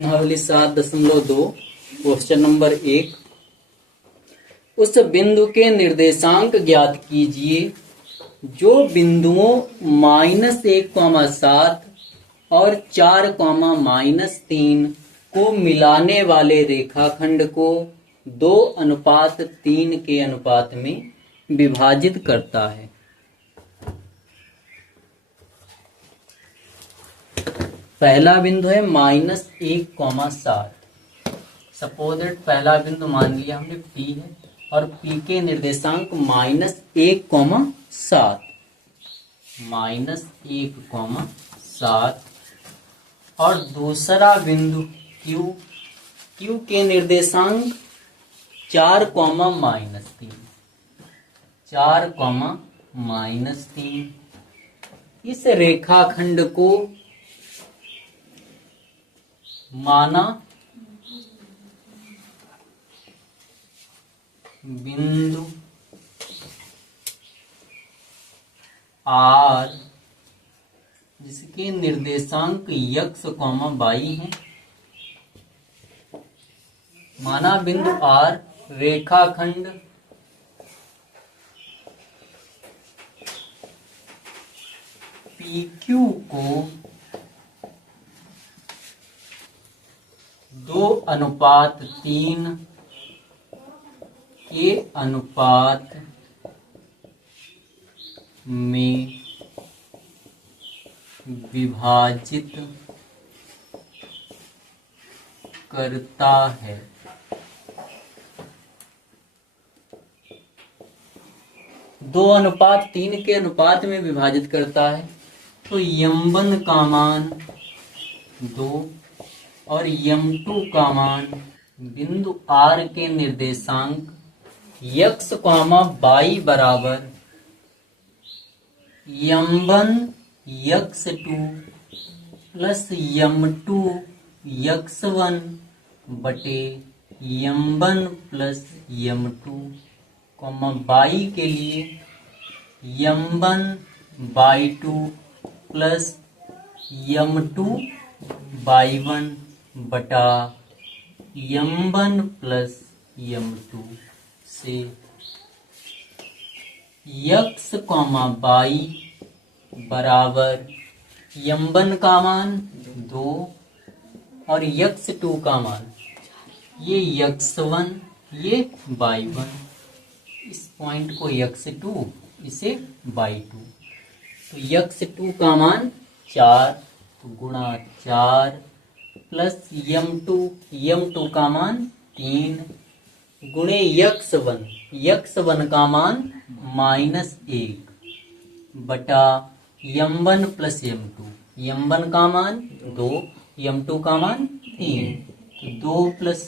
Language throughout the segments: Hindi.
प्रश्नावली 7.2 क्वेश्चन नंबर 1। उस बिंदु के निर्देशांक ज्ञात कीजिए जो बिंदुओं -1,7 और 4,-3 को मिलाने वाले रेखाखंड को 2:3 के अनुपात में विभाजित करता है। पहला बिंदु है -1,7। सपोज दैट पहला बिंदु मान लिया हमने P है और P के निर्देशांक -1,7 और दूसरा बिंदु Q के निर्देशांक 4,-3 इस रेखाखंड को माना बिंदु R जिसके निर्देशांक x, y हैं। माना बिंदु R रेखाखंड PQ को 2:3 के अनुपात में विभाजित करता है। दो अनुपात 3 के अनुपात में विभाजित करता है तो m1 का मान 2 और m2 का मान बिंदु R के निर्देशांक x, y बराबर m1 x2 plus m2 x1 बटे m1 प्लस m2, y के लिए m1 y2 plus m2 y1 बटा m1 प्लस m2 से x, y बराबर m1 का मान 2 और x2 का मान ये x1 ये y1, इस पॉइंट को x2 इसे y2, तो x2 का मान 4 तो गुणा 4 प्लस m2 का मान 3 गुणे x1 का मान -1 बटा m1 प्लस m1 का मान 2 m2 का मान 3 तो 2 plus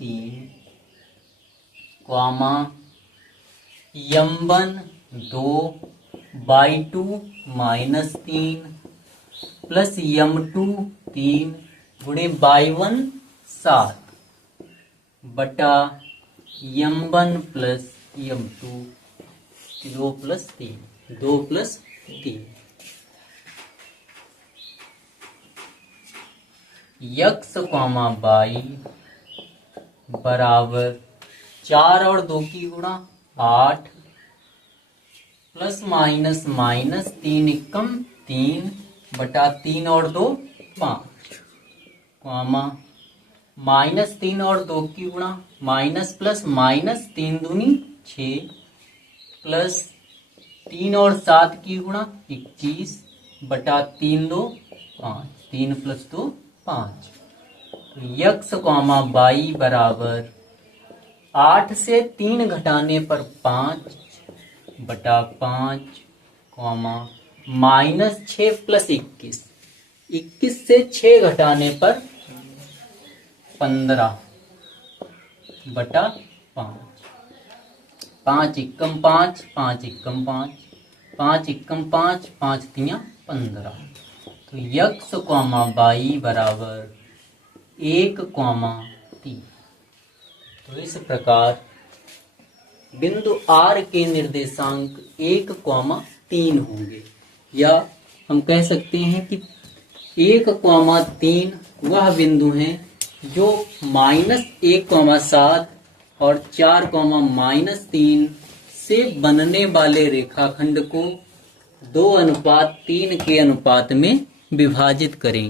3 m1 2 y2 -3 plus m2 3 गुणे y1 7 बटा m1 plus m2 2 plus 3 x, y बराबर 4 और 2 की गुणा 8 प्लस -3 एकम 3 बटा 3 और 2 5 -3 और 2 की गुणा माइनस प्लस -3 दूनी 6 प्लस 3 और 7 की गुणा 21 बटा 3 2 5 3 प्लस 2 5 x, y बराबर 8 से 3 घटाने पर 5 बटा 5 -6 प्लस 21 से 6 घटाने पर 15 बटा 5 5 एकम 5 5 एकम 5 5 एकम 5 5 3 15 तो x, y बराबर 1, 3। तो इस प्रकार बिंदु R के निर्देशांक 1, 3 होंगे, या हम कह सकते हैं कि 1,3 वह बिंदु हैं जो -1,7 और 4,-3 से बनने वाले रेखाखंड को 2:3 के अनुपात में विभाजित करेंगे।